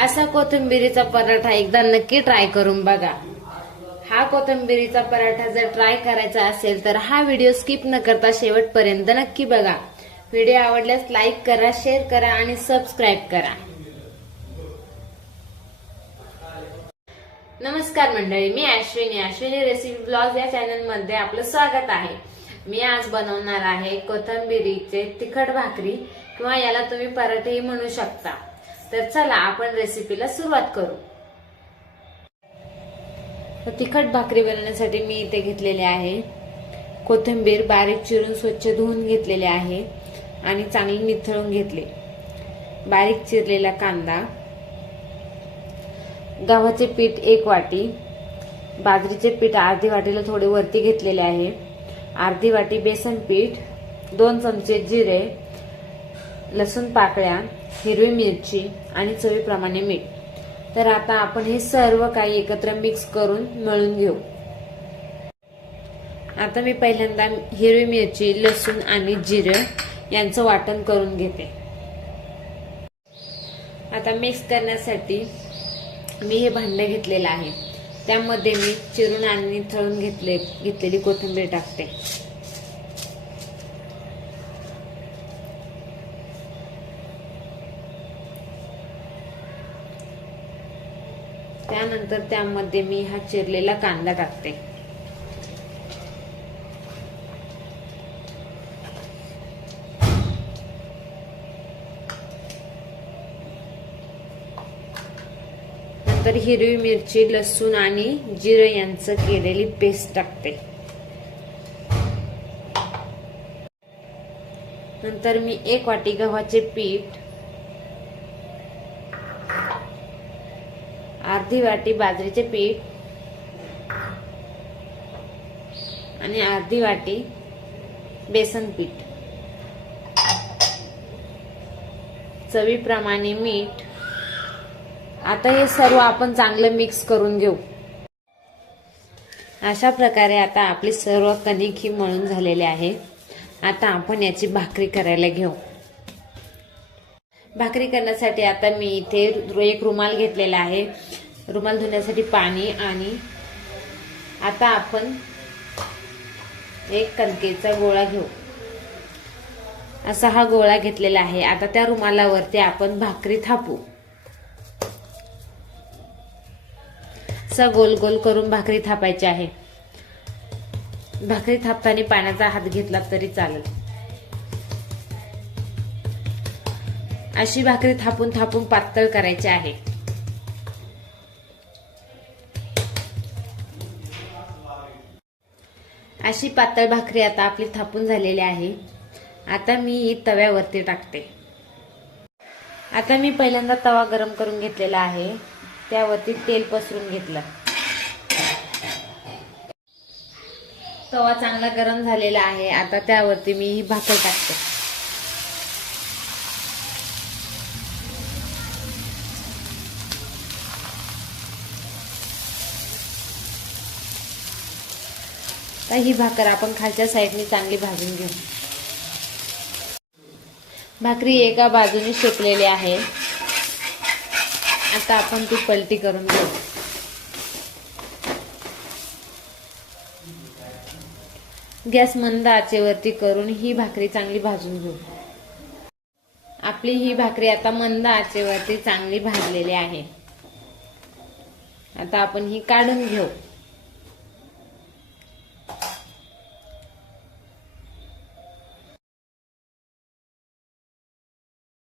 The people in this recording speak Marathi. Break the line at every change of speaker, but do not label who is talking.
असा कोथिंबिरीचा पराठा एकदा नक्की ट्राय करून बघा. हा कोथिंबिरीचा पराठा जर ट्राय करायचा असेल तर हा व्हिडिओ स्किप न करता शेवटपर्यंत नक्की बघा. व्हिडिओ आवडल्यास लाईक करा शेअर करा आणि सबस्क्राईब करा. नमस्कार मंडळी मी अश्विनी. अश्विनी रेसिपी ब्लॉग या चॅनलमध्ये आपलं स्वागत आहे. मी आज बनवणार आहे कोथंबिरीचे तिखट भाकरी किंवा याला तुम्ही पराठेही म्हणू शकता. तर चला आपण रेसिपीला सुरुवात करू. तर तिखट भाकरी बनवण्यासाठी मी इथे घेतलेले आहे. कोथिंबीर बारीक चिरून स्वच्छ धुवून घेतलेले आहे आणि चांगले निथळून घेतले. बारीक चिरलेला कांदा. गव्हाचे पीठ एक वाटी. बाजरीचे पीठ अर्धी वाटीला थोडे वरती घेतलेले आहे. अर्धी वाटी बेसन पीठ दोन चमचे जिरे लसूण पाकळ्या हिरवी मिरची आणि चवीप्रमाणे मीठ. तर आता आपण हे सर्व काही एकत्र मिक्स करून मळून घेऊ. आता मी पहिल्यांदा हिरवी मिरची लसूण आणि जिरं यांचं वाटण करून घेते. आता मिक्स करण्यासाठी मी हे भांडं घेतलेलं आहे. त्यामध्ये मी चिरून आणि थळून घेतले घेतलेली कोथिंबीर टाकते. त्यानंतर त्यामध्ये मी हा चिरलेला कांदा टाकते. नंतर हिरवी मिरची लसूण आणि जिरं यांचं केलेली पेस्ट टाकते. नंतर मी एक वाटी गव्हाचे पीठ अर्धी वाटी बाजरीचे पीठ आणि अर्धी वाटी बेसन पीठ. चवीप्रमाणे मीठ. आता हे सर्व आपण चांगलं मिक्स करून घेऊ. अशा प्रकारे आता आपली सर्व कणिक ही मळून झालेली आहे. आता आपण याची भाकरी करायला घेऊ. भाकरी करण्यासाठी आता मी इथे एक रुमाल घेतलेला आहे. रुमाल धुण्यासाठी पाणी आणि आता आपण एक कणकेचा गोळा घेऊ. असा हा गोळा घेतलेला आहे. आता त्या रुमालावरती आपण भाकरी थापू. असा गोल गोल करून भाकरी थापायची आहे. भाकरी थापताना पाण्याचा हात घेतला तरी चालेल. अशी भाकरी थापून थापून पातळ करायची आहे. अशी पातळ भाकरी आता आपली थापून झालेली आहे. आता मी ही तव्यावरती टाकते. आता मी पहिल्यांदा तवा गरम करून घेतलेला आहे. त्यावरती तेल पसरून घेतलं. तवा चांगला गरम झालेला आहे. आता त्यावरती मी ही भाकर टाकते. तर ही भाकर आपण खालच्या साईडने चांगली भाजून घेऊ. भाकरी एका बाजूने शेकलेली आहे. आता आपण ती पलटी करून घेऊ. गॅस मंद आचेवरती करून ही भाकरी चांगली भाजून घेऊ. आपली ही भाकरी आता मंद आचेवरती चांगली भाजलेली आहे. आता आपण ही काढून घेऊ.